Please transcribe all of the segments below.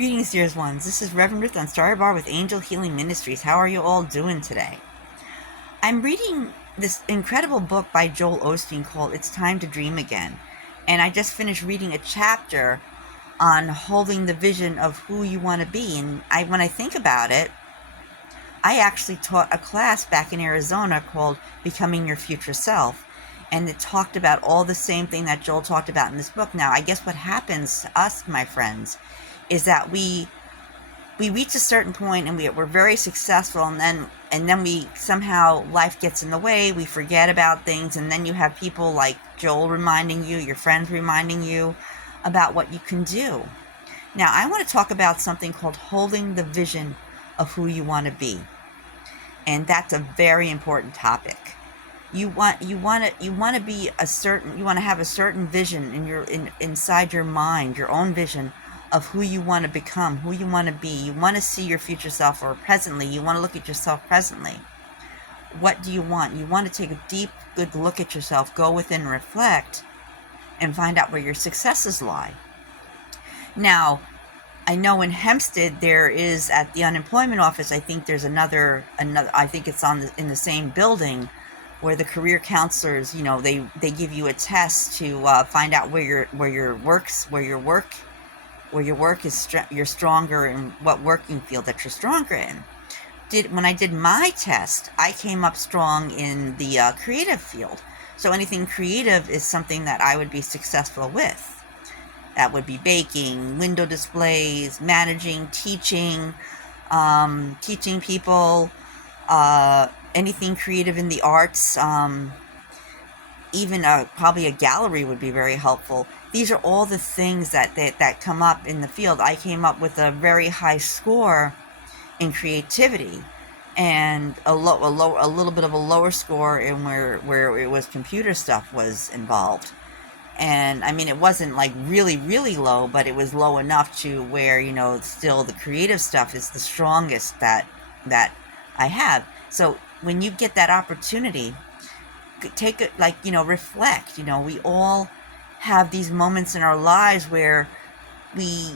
Greetings, dear ones. This is Reverend Ruth on Star Bar with Angel Healing Ministries. How are you all doing today? I'm reading this incredible book by Joel Osteen called It's Time to Dream Again. And I just finished reading a chapter on holding the vision of who you want to be. And when I think about it, I actually taught a class back in Arizona called Becoming Your Future Self. And it talked about all the same thing that Joel talked about in this book. Now, I guess what happens to us, my friends, is that we reach a certain point and we're very successful, and then we somehow life gets in the way, we forget about things, and then you have people like Joel reminding you, your friends reminding you about what you can do. Now, I want to talk about something called holding the vision of who you want to be. And that's a very important topic. You want to be a certain, you want to have a certain vision inside your mind, your own vision of who you want to become, who you want to be. You want to see your future self, or presently, you want to look at yourself presently. What do you want? You want to take a deep, good look at yourself, go within, reflect, and find out where your successes lie. Now, I know in Hempstead there is, at the unemployment office, I think there's another. I think it's in the same building, where the career counselors, they give you a test to find out where your work is, you're stronger in what working field that you're stronger in. When I did my test, I came up strong in the creative field. So anything creative is something that I would be successful with. That would be baking, window displays, managing, teaching people, anything creative in the arts, even probably a gallery would be very helpful. These are all the things that come up in the field. I came up with a very high score in creativity, and a little bit of a lower score in where it was computer stuff was involved. And I mean, it wasn't like really, really low, but it was low enough to where, still the creative stuff is the strongest that I have. So when you get that opportunity, take it, reflect. We all have these moments in our lives where we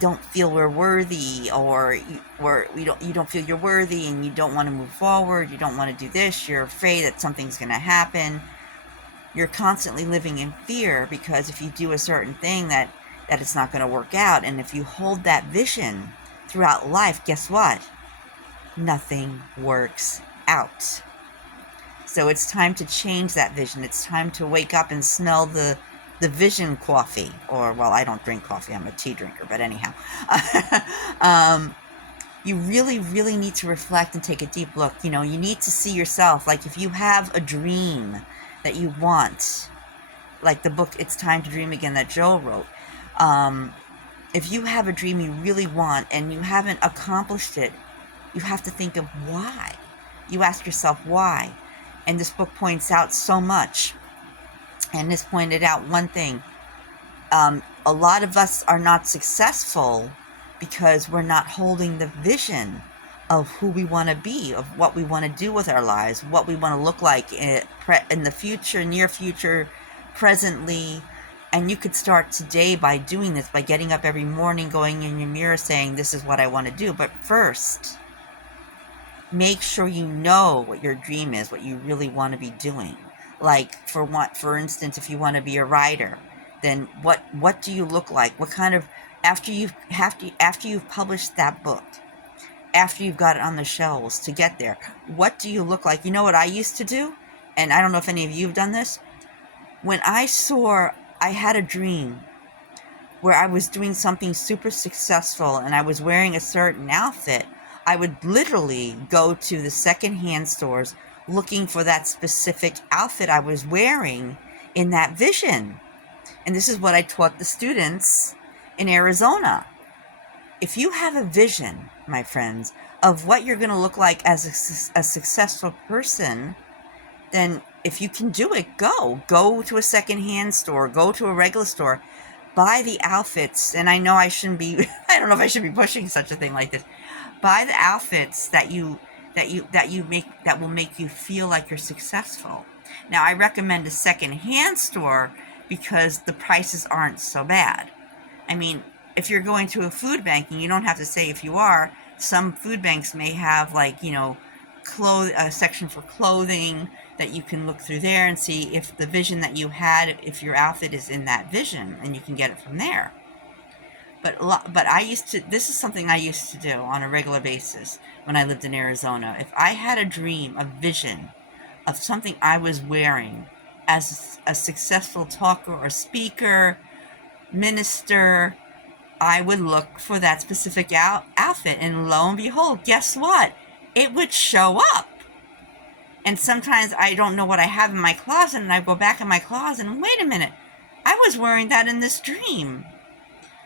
don't feel we're worthy, or you don't feel you're worthy, and you don't want to move forward. You don't want to do this. You're afraid that something's going to happen. You're constantly living in fear, because if you do a certain thing that it's not going to work out. And if you hold that vision throughout life, guess what? Nothing works out. So it's time to change that vision. It's time to wake up and smell the vision coffee. Or, well, I don't drink coffee. I'm a tea drinker. But anyhow, you really, really need to reflect and take a deep look. You need to see yourself. Like, if you have a dream that you want, like the book It's Time to Dream Again that Joel wrote. If you have a dream you really want and you haven't accomplished it, you have to think of why. You ask yourself why. And this book points out so much. And this pointed out one thing. A lot of us are not successful because we're not holding the vision of who we want to be, of what we want to do with our lives, what we want to look like in the future, near future, presently. And you could start today by doing this, by getting up every morning, going in your mirror, saying, this is what I want to do. But first, make sure you know what your dream is, what you really want to be doing. Like, for instance, if you want to be a writer, then what do you look like? What kind of, after you've published that book, after you've got it on the shelves to get there, what do you look like? You know what I used to do? And I don't know if any of you have done this. When I had a dream where I was doing something super successful and I was wearing a certain outfit, I would literally go to the secondhand stores looking for that specific outfit I was wearing in that vision. And this is what I taught the students in Arizona. If you have a vision, my friends, of what you're going to look like as a successful person, then if you can do it, go to a secondhand store, go to a regular store, buy the outfits. And I know I don't know if I should be pushing such a thing like this. Buy the outfits that will make you feel like you're successful. Now, I recommend a secondhand store because the prices aren't so bad. I mean, if you're going to a food bank, and you don't have to say if you are, some food banks may have like, a section for clothing that you can look through there and see if the vision that you had, if your outfit is in that vision, and you can get it from there. But this is something I used to do on a regular basis when I lived in Arizona. If I had a dream, a vision of something I was wearing as a successful talker or speaker, minister, I would look for that specific outfit, and lo and behold, guess what? It would show up. And sometimes I don't know what I have in my closet, and I go back in my closet and wait a minute, I was wearing that in this dream.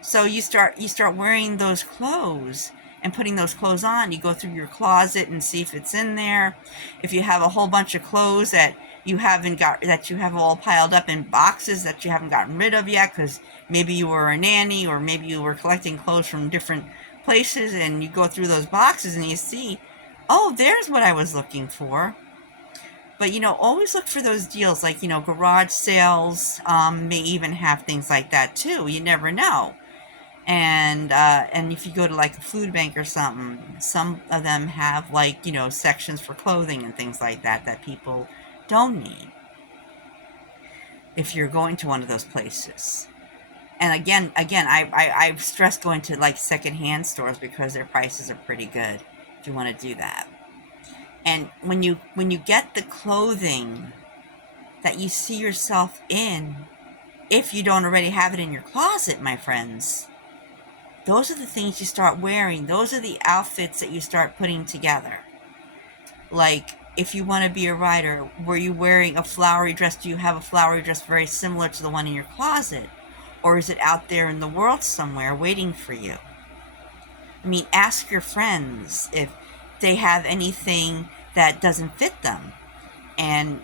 So you start wearing those clothes and putting those clothes on. You go through your closet and see if it's in there. If you have a whole bunch of clothes that you have all piled up in boxes that you haven't gotten rid of yet, because maybe you were a nanny, or maybe you were collecting clothes from different places, and you go through those boxes and you see, oh, there's what I was looking for. But, always look for those deals, like, garage sales may even have things like that too. You never know. And if you go to like a food bank or something, some of them have like, sections for clothing and things like that people don't need if you're going to one of those places. And again, I stress going to like secondhand stores, because their prices are pretty good if you want to do that. And when you get the clothing that you see yourself in, if you don't already have it in your closet, my friends, those are the things you start wearing. Those are the outfits that you start putting together. Like, if you want to be a writer, were you wearing a flowery dress? Do you have a flowery dress very similar to the one in your closet? Or is it out there in the world somewhere waiting for you? I mean, ask your friends if they have anything that doesn't fit them. And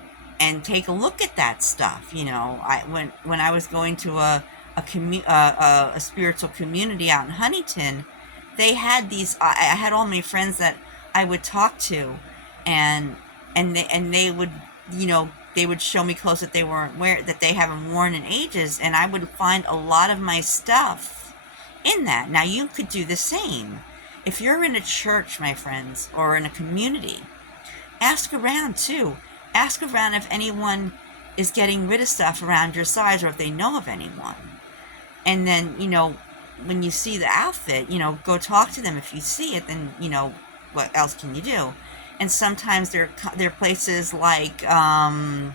take a look at that stuff. When I was going to a spiritual community out in Huntington, they had these. I had all my friends that I would talk to, and they would, they would show me clothes that they haven't worn in ages, and I would find a lot of my stuff in that. Now you could do the same if you're in a church, my friends, or in a community. Ask around too. Ask around if anyone is getting rid of stuff around your size, or if they know of anyone. And then, when you see the outfit, go talk to them. If you see it, then, what else can you do? And sometimes there are places like, there are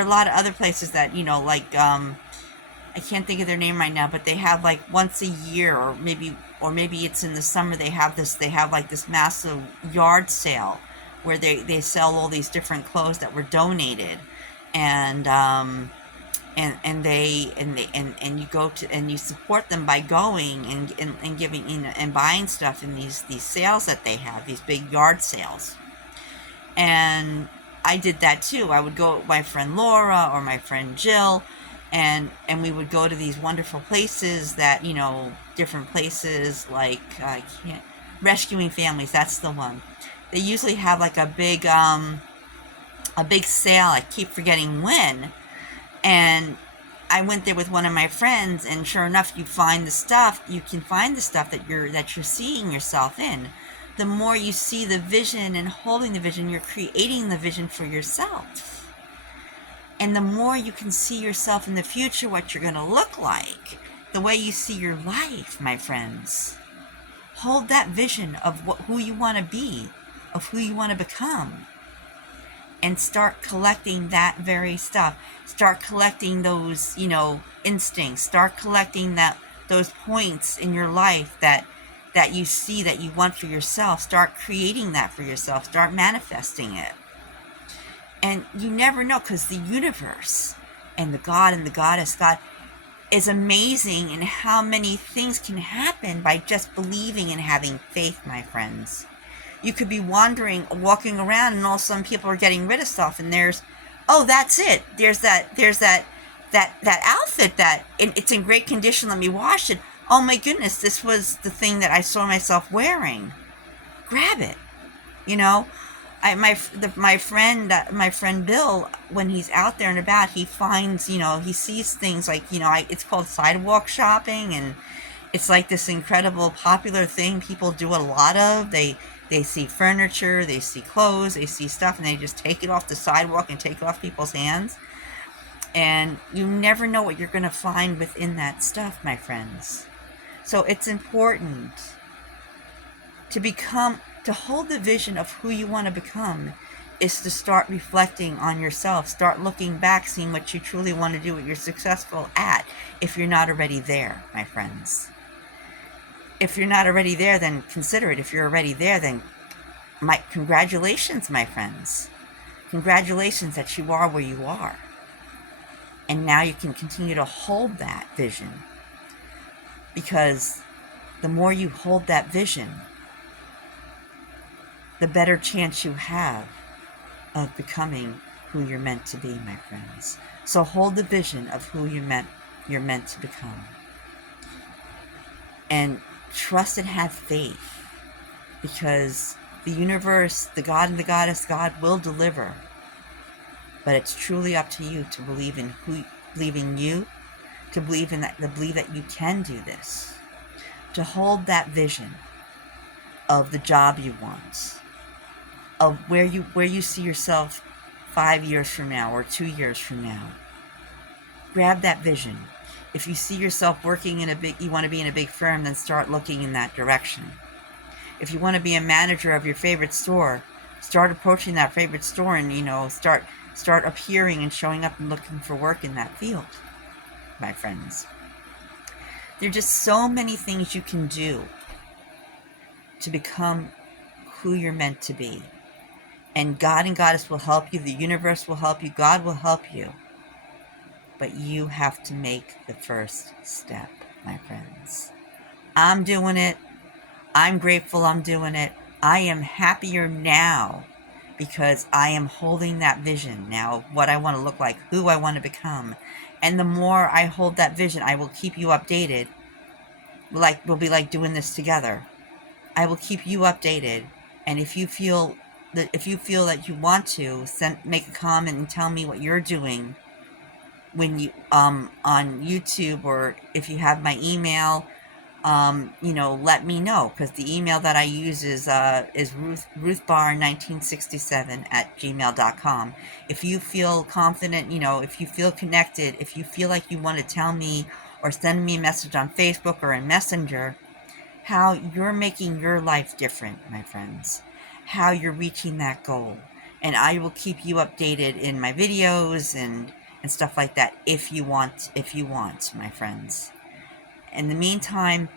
a lot of other places that, I can't think of their name right now, but they have like once a year, or maybe it's in the summer, they have like this massive yard sale where they sell all these different clothes that were donated, and you go to, and you support them by going and giving, and buying stuff in these sales that they have, these big yard sales. And I did that too. I would go with my friend Laura or my friend Jill, and we would go to these wonderful places that, different places like, Rescuing Families, that's the one. They usually have like a big sale. I keep forgetting when. And I went there with one of my friends, and sure enough, you can find the stuff that you're seeing yourself in. The more you see the vision and holding the vision, you're creating the vision for yourself. And the more you can see yourself in the future, what you're going to look like, the way you see your life, my friends. Hold that vision of who you want to be, of who you want to become, and start collecting that very stuff. Start collecting those, instincts. Start collecting those points in your life that you see that you want for yourself. Start creating that for yourself. Start manifesting it. And you never know, because the universe and the God and the Goddess, God, is amazing in how many things can happen by just believing and having faith, my friends. You could be walking around, and all of a sudden people are getting rid of stuff, and that's it. There's that outfit that it's in great condition. Let me wash it. Oh my goodness, this was the thing that I saw myself wearing. Grab it. My friend Bill, when he's out there and about, he finds, he sees things like, it's called sidewalk shopping, and it's like this incredible popular thing people do a lot of. They see furniture, they see clothes, they see stuff, and they just take it off the sidewalk and take it off people's hands. And you never know what you're going to find within that stuff, my friends. So it's important to hold the vision of who you want to become, is to start reflecting on yourself, start looking back, seeing what you truly want to do, what you're successful at, if you're not already there, my friends. If you're not already there, then consider it. If you're already there, then congratulations, my friends. Congratulations that you are where you are. And now you can continue to hold that vision, because the more you hold that vision, the better chance you have of becoming who you're meant to be, my friends. So hold the vision of who you're meant to become. And trust and have faith, because the universe, the God and the Goddess, God will deliver. But it's truly up to you to believe in you, to believe that you can do this, to hold that vision of the job you want, of where you see yourself 5 years from now or 2 years from now. Grab that vision. If you see yourself working you want to be in a big firm, then start looking in that direction. If you want to be a manager of your favorite store, start approaching that favorite store and, start appearing and showing up and looking for work in that field, my friends. There are just so many things you can do to become who you're meant to be. And God and Goddess will help you. The universe will help you. God will help you. But you have to make the first step, my friends. I'm doing it. I'm grateful I'm doing it. I am happier now because I am holding that vision now of what I want to look like, who I want to become. And the more I hold that vision, I will keep you updated. We'll be like doing this together. I will keep you updated. And if you feel that you want to, make a comment and tell me what you're doing when you on YouTube, or if you have my email, let me know, because the email that I use is ruthbar1967@gmail.com. If you feel confident, if you feel connected, if you feel like you want to tell me or send me a message on Facebook or in Messenger, how you're making your life different, my friends, how you're reaching that goal. And I will keep you updated in my videos and stuff like that if you want, my friends. In the meantime,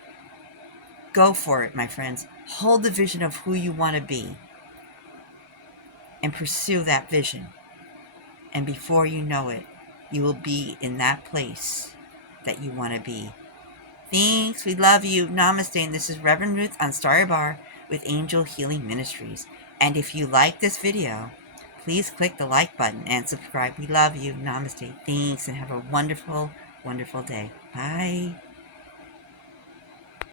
go for it, my friends. Hold the vision of who you want to be and pursue that vision. And before you know it, you will be in that place that you want to be. Thanks. We love you. Namaste. And this is Reverend Ruth on Starry Bar with Angel Healing Ministries. And if you like this video, please click the like button and subscribe. We love you. Namaste. Thanks, and have a wonderful, wonderful day. Bye.